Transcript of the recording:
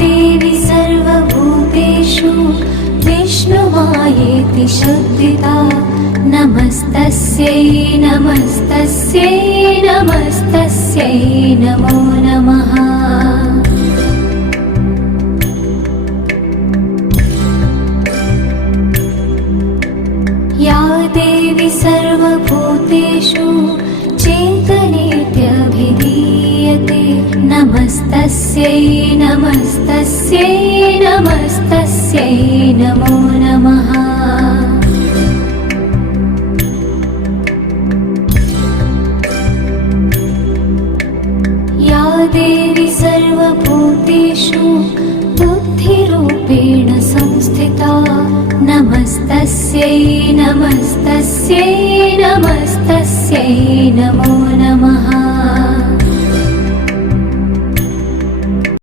देवी सर्वभूतेषु विष्णुमायेति शुद्धिता नमस्तस्यै नमस्तस्यै नमस्तस्यै नमो नमः। या देवी सर्वभूतेषु चेतनेत्यभिधीयते नमस्तस्यै नमस्तस्यै नमस्तस्यै नमो नमः। या देवी सर्वभूतेषु बुद्धिरूपेण संस्थिता नमस्तस्यै नमस्तस्यै नमस्तस्यै नमो नमः।